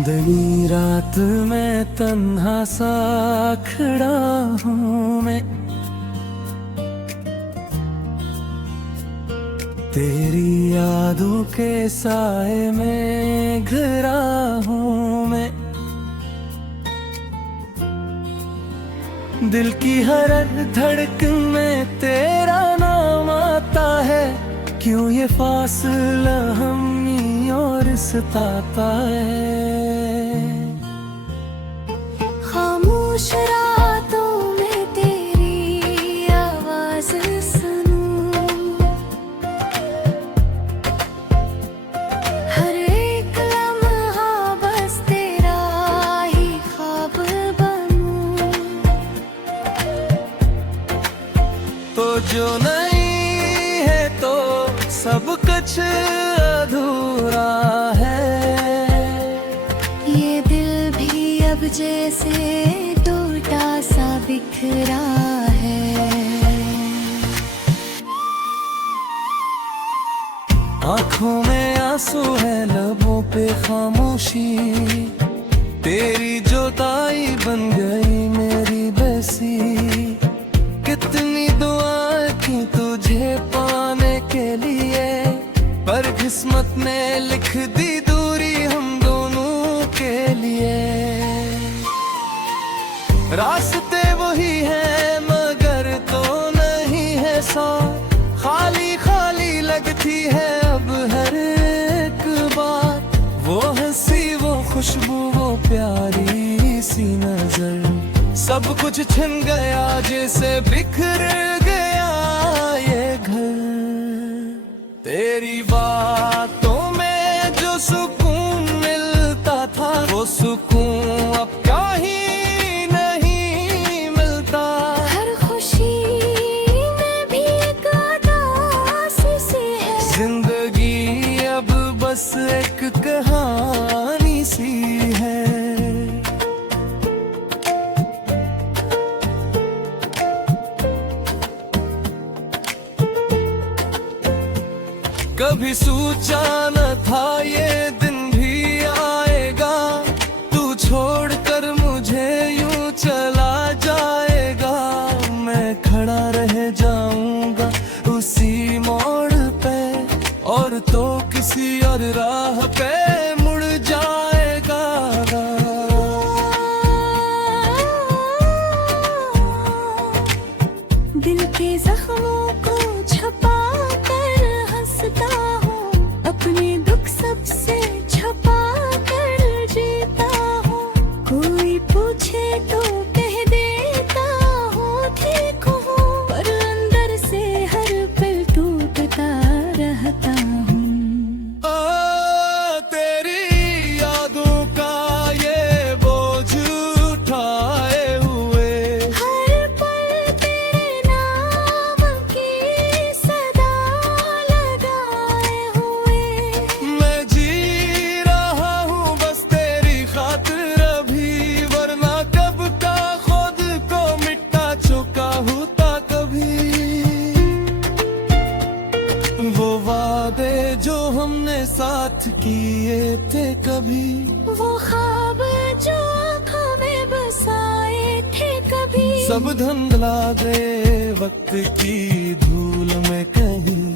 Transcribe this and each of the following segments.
चांदनी रात में तन्हा सा खड़ा हूँ मैं, तेरी यादों के साए में घिरा हूँ मैं। दिल की हर धड़कन में तेरा नाम आता है, क्यों ये फासला हमी और सताता है। खामोश रातों में तेरी आवाज सुनूं, हर एक लम्हा बस तेरा ही ख्वाब बनूं। तो जो नहीं है तो सब कुछ अधूरा है। ये दिल भी अब जैसे टूटा सा बिखरा है। आँखों में आंसू है, लबों पे खामोशी, तेरी जुदाई बन गई मेरी बसी। कितनी दुआएं की तुझे पाने के लिए, पर किस्मत ने लिख दी दूरी हम दोनों के लिए। रास्ते वही है मगर तो नहीं है साथ, खाली खाली लगती है अब हर एक बात। वो हंसी वो खुशबू वो प्यारी सी नजर, सब कुछ छिन गया जैसे बिखर गया ये घर। तेरी बातों में जो सुकून मिलता था, वो सुकून अब क्या ही नहीं मिलता। हर खुशी में भी एक आभासी है, जिंदगी अब बस एक कहानी सी है। कभी सोचा न था ये दिन भी आएगा, तू छोड़कर मुझे यूं चला जाएगा। मैं खड़ा रह जाऊंगा उसी मोड़ पे, और तो किसी और राह पे मुड़ जाएगा। दिल के जख्मों को छपा कर हंसता हूँ, अपने दुख सबसे छपा कर जीता हूँ। कोई पूछे तो कह देता हूँ ठीक हूँ, पर अंदर से हर पल टूटता रहता हूँ। तेरी यादों का ये बोझ उठाए हुए, हर पल तेरे नाम की सदा लगाए हुए। मैं जी रहा हूँ बस तेरी खातिर अभी, वरना कब का खुद को मिटा चुका होता कभी। वो वादे जो हमने साथ किए थे कभी, वो ख्वाब जो आँखों में बसाए थे कभी, सब धुंधला गए वक्त की धूल में कहीं,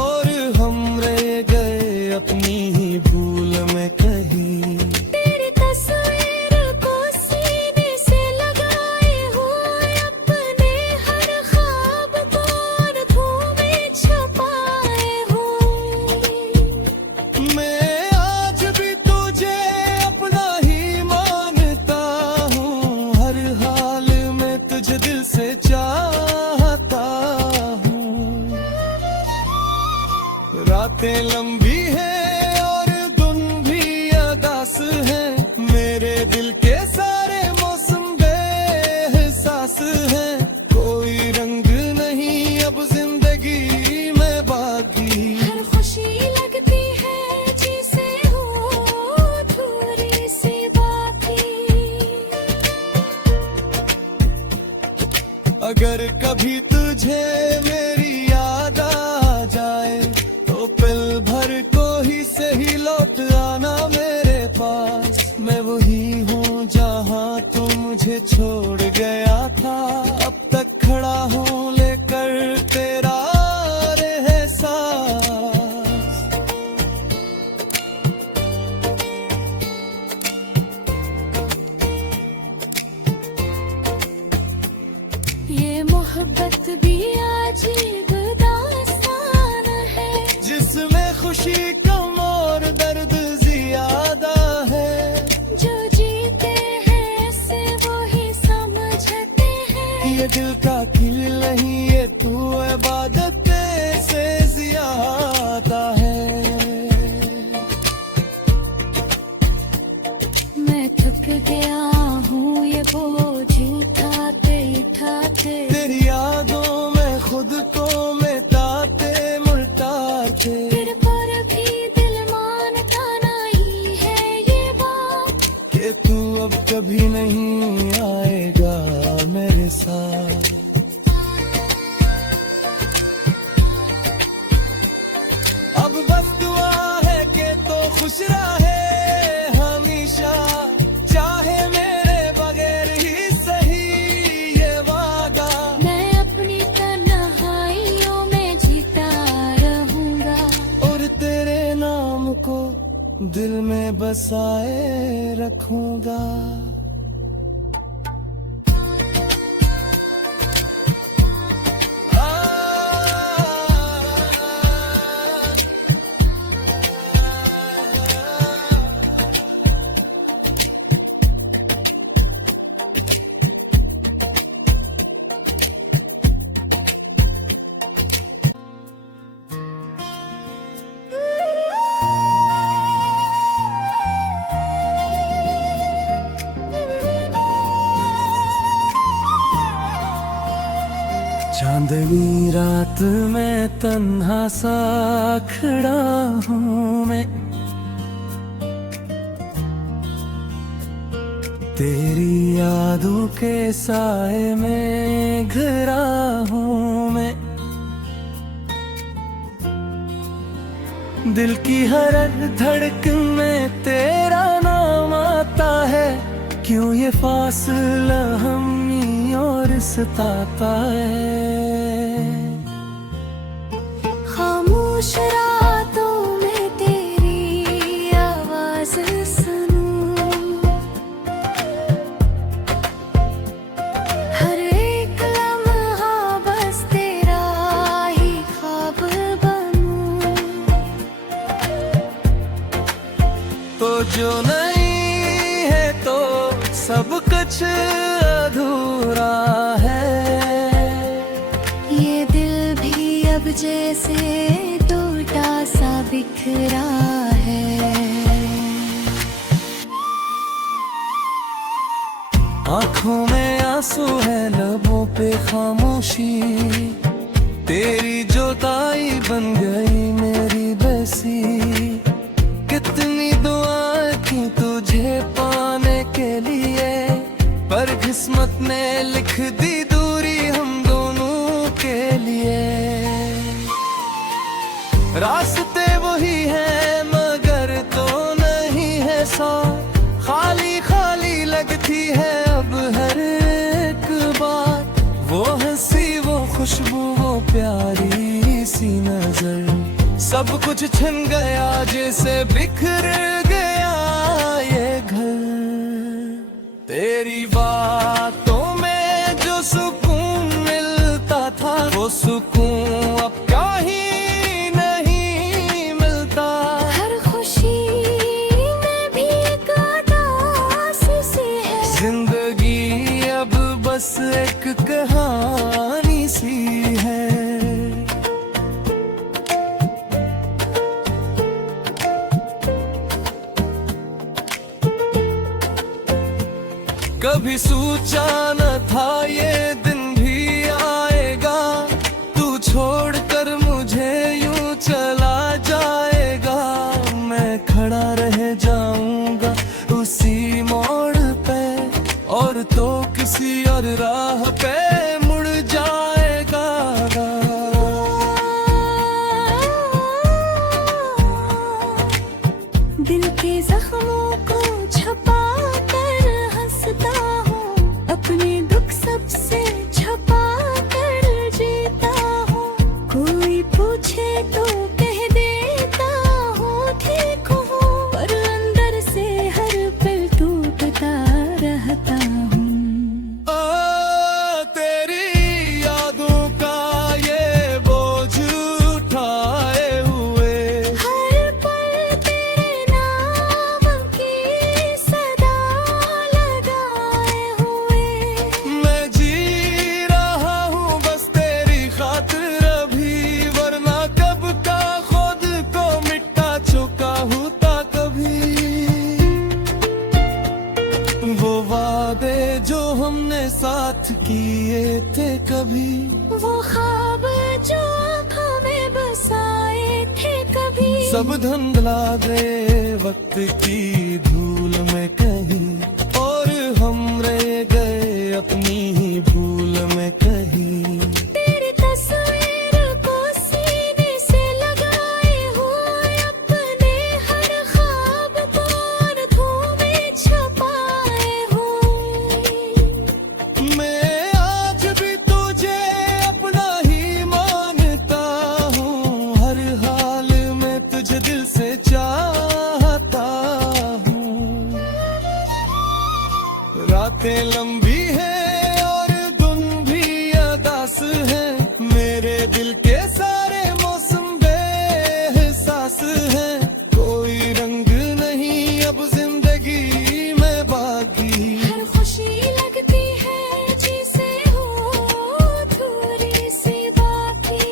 और हम रह गए अपनी ही भूल में कहीं। तेरी तस्वीर को सीने से लगाए हुए, अपने हर ख्वाब को आँखों में छुपाए हुए। मैं आज भी तुझे अपना ही मानता हूँ, हर हाल में तुझे दिल से चाहता हूँ। रातें लंबी हैं और दिन भी अदास हैं, मेरे दिल के सारे मौसम बेएहसास हैं। कोई रंग नहीं अब जिंदगी में बाकी, हर खुशी लगती है जिसे हो थोड़ी सी बाकी। अगर कभी तुझे मेरी याद आ जाए, तो पल भर को ही सही लौट आना मेरे पास। मैं मुझे छोड़ गया था, अब तक खड़ा हूँ लेकर तेरा एहसास। ये मोहब्बत भी अजीब दास्तान है, जिसमें खुशी कम और दर्द ज्यादा है। जो जीते हैं ऐसे वो ही समझते हैं। ये दिल का खेल नहीं, ये तू इबादत से ज्यादा है। मैं थक गया हूँ ये बोझ उठाते उठाते, तेरी यादों में खुद को मिटाते मुल्टाते। फिर पर भी दिल मानता नहीं है ये बात, कि तू अब कभी नहीं आएगा मेरे साथ। अब बस दुआ है कि तो खुश रहे हमेशा, चाहे मेरे बगैर ही सही ये वादा। मैं अपनी तन्हाइयों में जीता रहूंगा, और तेरे नाम को दिल में बसाए रखूंगा। चांदनी रात में तन्हा सा खड़ा हूँ मैं, तेरी यादों के साए में घिरा हूँ मैं। दिल की हर धड़कन में तेरा नाम आता है, क्यों ये फासला हमी और सताता है। खामोश रातों में तेरी आवाज सुनूं, हर एक लम्हा बस तेरा ही ख्वाब बनूं। तो जो नहीं है तो सब कुछ अधूरा है। ये दिल भी अब जैसे टूटा सा बिखरा है। आँखों में आंसू है, लबों पे खामोशी, तेरी जुदाई बन गई मेरी बसी। कितनी दुआएं की तुझे पाने के लिए, पर किस्मत ने लिख दी दूरी हम दोनों के लिए। रास्ते वही हैं मगर तो नहीं है साथ, खाली खाली लगती है अब हर एक बात। वो हंसी वो खुशबू वो प्यारी सी नजर, सब कुछ छिन गया जैसे बिखर गया ये घर। तेरी बातों में जो सुकून मिलता था, वो सुकून अब कहीं नहीं मिलता। हर खुशी में भी एक उदास सी है, जिंदगी अब बस एक कहानी सी है। कभी सोचा न था ये दिन भी आएगा, तू छोड़कर मुझे यूं चला जाएगा। मैं खड़ा रह जाऊंगा उसी मोड़ पे, और तो किसी और राह पे मुड़ जाएगा। दिल के जख्मों को छपा कर हंसता हूँ, चाहता हूँ। तेरी यादों का ये बोझ उठाए हुए, हर पल तेरे नाम की सदा लगाए हुए, मैं जी रहा हूँ बस तेरी खातिर अभी, वरना कब का खुद को मिटा चुका हूँ ता कभी। वो वादे जो हमने साथ किए थे कभी, वो ख्वाब जो आँखों में बसाए थे कभी, सब धुंधला गए वक्त की धूल में कहीं, और हम रह गए अपनी ही भूल में कहीं। तेरी तस्वीर को सीने से लगाए हुए, अपने हर ख्वाब को अर्थों में छुपाए हुए, मैं आज भी तुझे अपना ही मानता हूँ, हर हाल में तुझे दिल से चाहता हूँ। रातें लंबी हैं और दिन भी अदास हैं, मेरे दिल के सारे मौसम बेएहसास हैं, कोई रंग नहीं अब जिंदगी में बाकी। हर खुशी लगती है जिसे हो थोड़ी सी बाकी।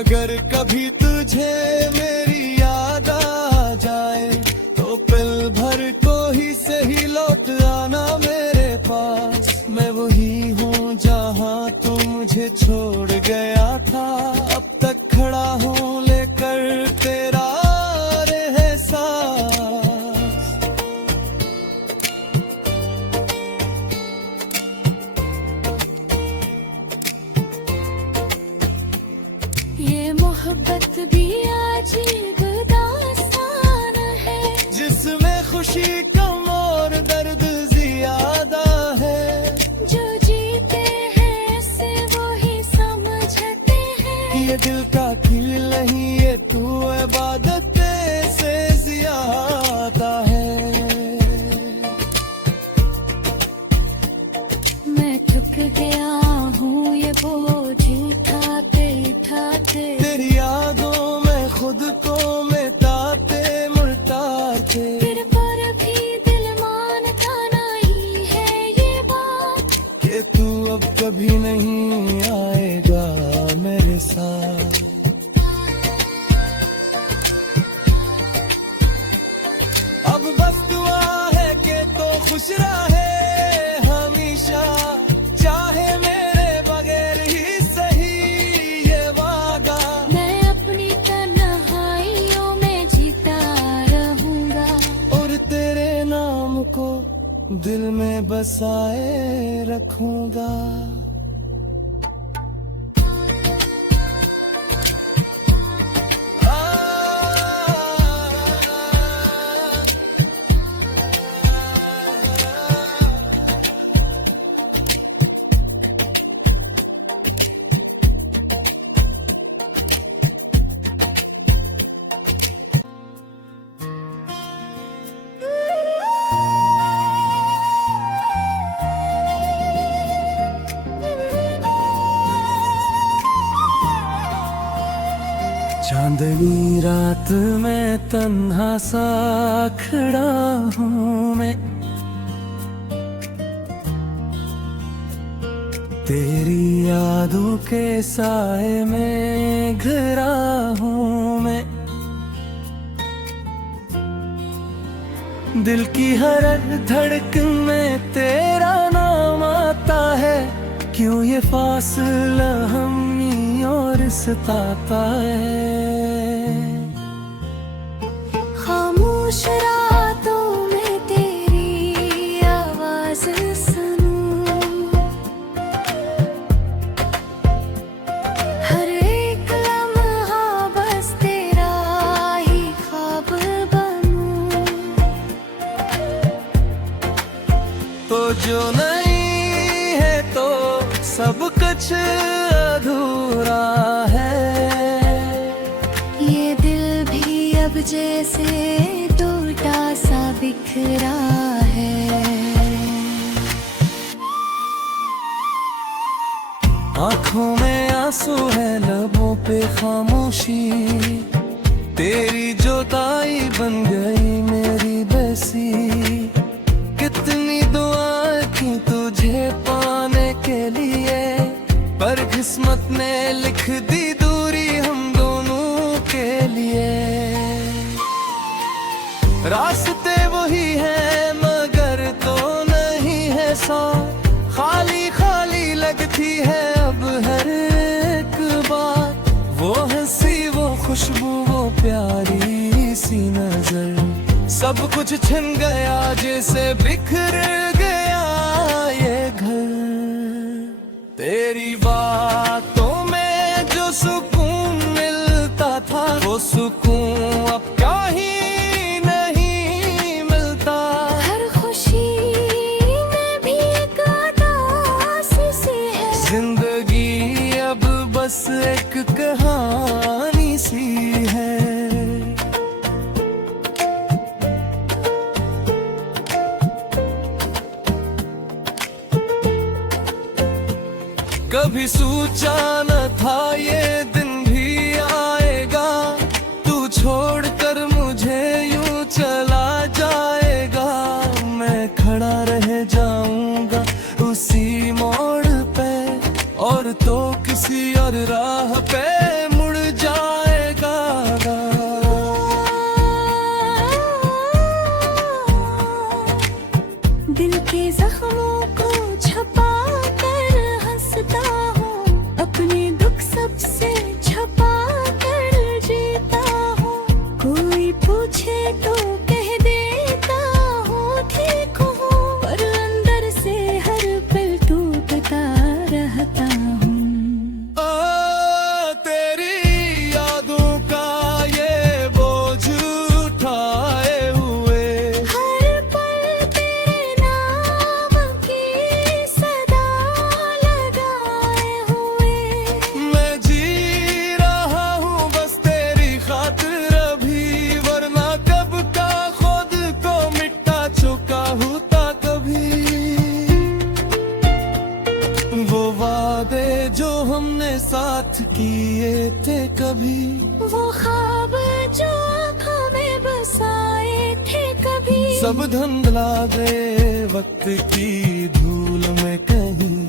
अगर कभी तुझे मेरी याद आ जाए, तो पल भर को ही सही लौट आना मेरे पास। मैं वही हूँ जहाँ तू मुझे छोड़ गया था, अब तक खड़ा हूँ लेकर तेरा एहसास। ये मोहब्बत भी अजीब दास्तान है, जिसमें खुशी कम और दर्द ज्यादा है, जो जीते हैं से वो ही समझते हैं। ये दिल का खेल नहीं, ये तू इबादत से ज्यादा है। मैं थक गया हूँ ये बोझ उठाते उठाते, तेरी यादों में खुद को मिटाते मुटाते, फिर पर भी दिल मानता नहीं है ये बात, कि तू अब कभी नहीं आएगा मेरे साथ। अब बस दुआ है कि तो खुश रहे हमेशा, चाहे मेरे बगैर ही सही ये वादा। मैं अपनी तन्हाइयों में जीता रहूंगा, और तेरे नाम को दिल में बसाए रखूंगा। चांदनी रात में तन्हा सा खड़ा हूँ मैं, तेरी यादों के साए में घिरा हूँ मैं। दिल की हर धड़कन में तेरा नाम आता है, क्यों ये फासला हमी और सताता है। खामोश रातों में तेरी आवाज सुनूं, हर एक लम्हा बस तेरा ही ख्वाब बनूं। तो जो नहीं है तो सब कुछ अधूरा है, ये दिल भी अब जैसे टूटा बिखरा है। आंखों में आंसू है, लबों पे खामोशी, तेरी जुदाई बन गई मेरी बसी। कितनी दुआएं की तुझे पाने के लिए, पर किस्मत ने लिख दी दूरी हम दोनों के लिए। रास्ते वही है मगर तो नहीं है साथ, खाली खाली लगती है अब हर एक बात। वो हंसी, वो खुशबू, वो प्यारी सी नजर, सब कुछ छिन गया जैसे बिखर गया ये घर। तेरी बातों में जो सुकून मिलता था, वो सुकून अब कहीं नहीं मिलता। हर खुशी में भी एक उदासी सी है, जिंदगी अब बस एक कहानी सी है। कभी सोचा न था ये दिन भी आएगा, तू छोड़कर मुझे यूं चला जाएगा। मैं खड़ा रह जाऊंगा उसी मोड़ पे, और तो किसी और राह पे मुड़ जाएगा। दिल के जख्मों को छपा कर हंसता हूँ, अपने दुख सबसे छपा कर जीता हूँ। कोई पूछे तो कह देता हूँ ठीक हूँ, पर अंदर से हर पल टूटता रहता हूँ। तेरी यादों का ये बोझ उठाए हुए, हर पल तेरे नाम की सदा लगाए हुए। मैं जी रहा हूँ बस तेरी खातिर अभी, वरना कब का खुद को मिटा चुका होता कभी। वो वादे जो हमने साथ किए थे कभी, वो ख्वाब जो आँखों में बसाए थे कभी, सब धुंधला गए वक्त की धूल में कहीं,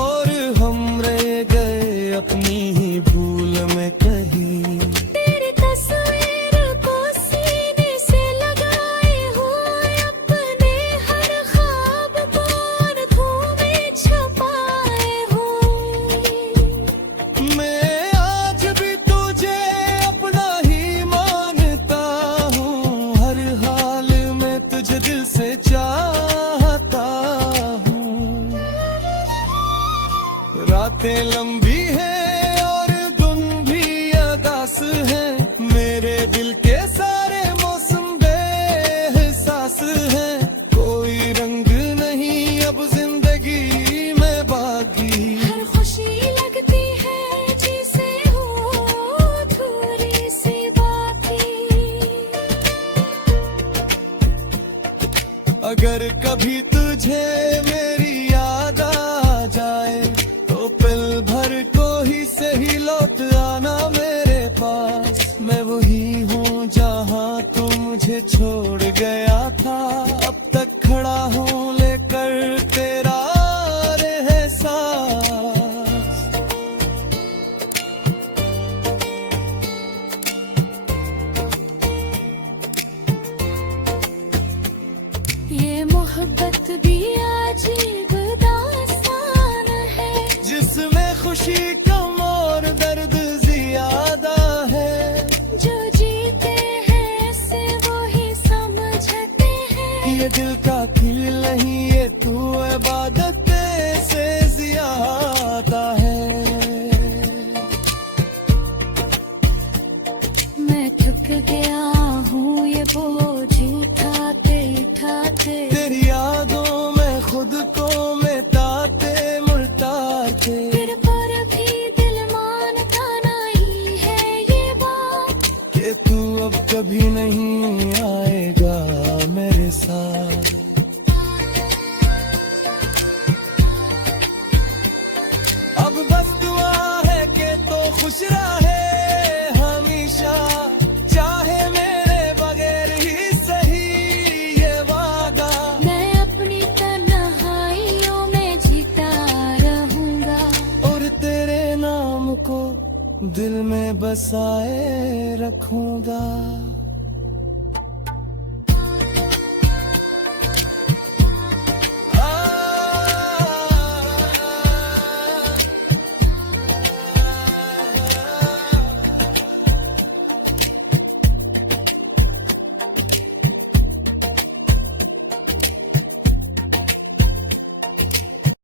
और हम रह गए अपनी ही भूल में कहीं। तेरी तस्वीर को सीने से लगाए हुए, अपने हर ख्वाब को आँखों में छुपाए हुए। मैं आज भी तुझे अपना ही मानता हूँ, हर हाल में तुझे दिल से चाहता हूँ। रातें लंबी हैं और दिन भी अदास हैं, मेरे दिल के सारे मौसम बेएहसास हैं। कोई रंग नहीं अब जिंदगी में बाकी, हर खुशी लगती है जिसे हो थोड़ी सी बाकी। अगर कभी तुझे मेरी याद आ जाए, तो पल भर को ही सही लौट आना मेरे पास। मैं वही हूँ जहाँ तू मुझे छोड़ गया था, अब तक खड़ा हूँ लेकर तेरा एहसास। ये मोहब्बत भी अजीब दास्तान है, जिसमें खुशी कम और दर्द ज्यादा है। जो जीते हैं से वो ही समझते हैं। ये दिल का खेल नहीं, ये तू इबादत से ज्यादा है। मैं थक गया हूँ ये बोझ उठाते उठाते, तेरी यादों में खुद को मिटाते मुटाते। फिर पर भी दिल मानता नहीं है ये बात, कि तू अब कभी नहीं आएगा मेरे साथ। अब बस दुआ है कि तो खुश रहे हमेशा, चाहे मेरे बगैर ही सही ये वादा। मैं अपनी तन्हाइयों में जीता रहूंगा और तेरे नाम को दिल में बसाए रखूंगा।